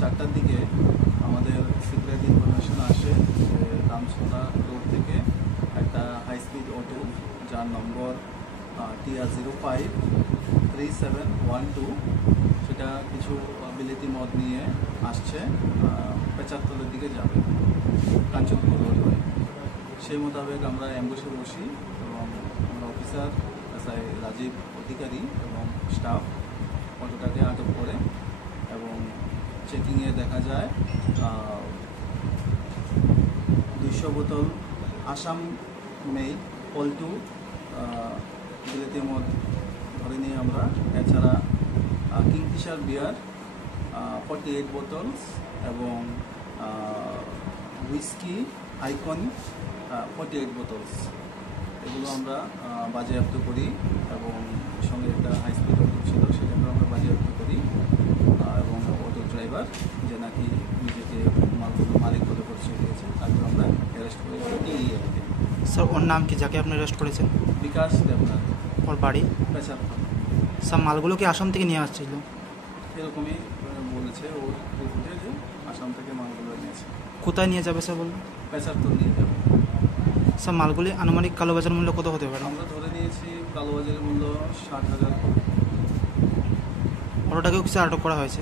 4টার দিকে আমাদের secret information আসে যে রামসোনা রোড থেকে একটা হাই স্পিড অটো যার নম্বর TR053712 সেটা কিছু বিলেতি মদ নিয়ে আসছে পেচারতলের দিকে যাবে কাঞ্চনপুর রোড হয়ে। সেই মোতাবেক আমরা অ্যাম্বুসে বসি এবং আমরা অফিসার এসআই রাজীব অধিকারী এবং স্টাফ অটোটাকে আটক করে এবং চেকিংয়ে দেখা যায় 200 বোতল আসাম মেড পল্টু বিলেতি মদ ধরে নিয়ে আমরা। এছাড়া কিংফিশার বিয়ার 48 বোতলস এবং হুইস্কি আইকন 48 বোতলস এগুলো আমরা বাজেয়াপ্ত করি এবং সঙ্গে একটা হাই স্পিড অটো ছিল সেটা আমরা বাজেয়াপ্ত করি এবং অটো ড্রাইভার যে নাকি নিজেকে মালগুলো মালিক বলে পরিচয় দিয়েছে তাকে আমরা অ্যারেস্ট করেছি DEA-তে। স্যার ওর নাম কি যাকে আপনি অ্যারেস্ট করেছেন? বিকাশ দেবনাথ। ওর বাড়ি পেচারতল। স্যার মালগুলো কি আসাম থেকে নিয়ে আসছিল? এরকমই বলেছে ওর রিপোর্টে যে আসাম থেকে মালগুলো নিয়েছে। কোথায় নিয়ে যাবে স্যার বলুন? পেচারতল নিয়ে যাবে। স্যার মালগুলি আনুমানিক কালোবাজার মূল্য কত হতে পারে? আমরা ধরে নিয়েছি কালোবাজারের মূল্য 60,000। অটোটাকেও কিছু আটক করা হয়েছে?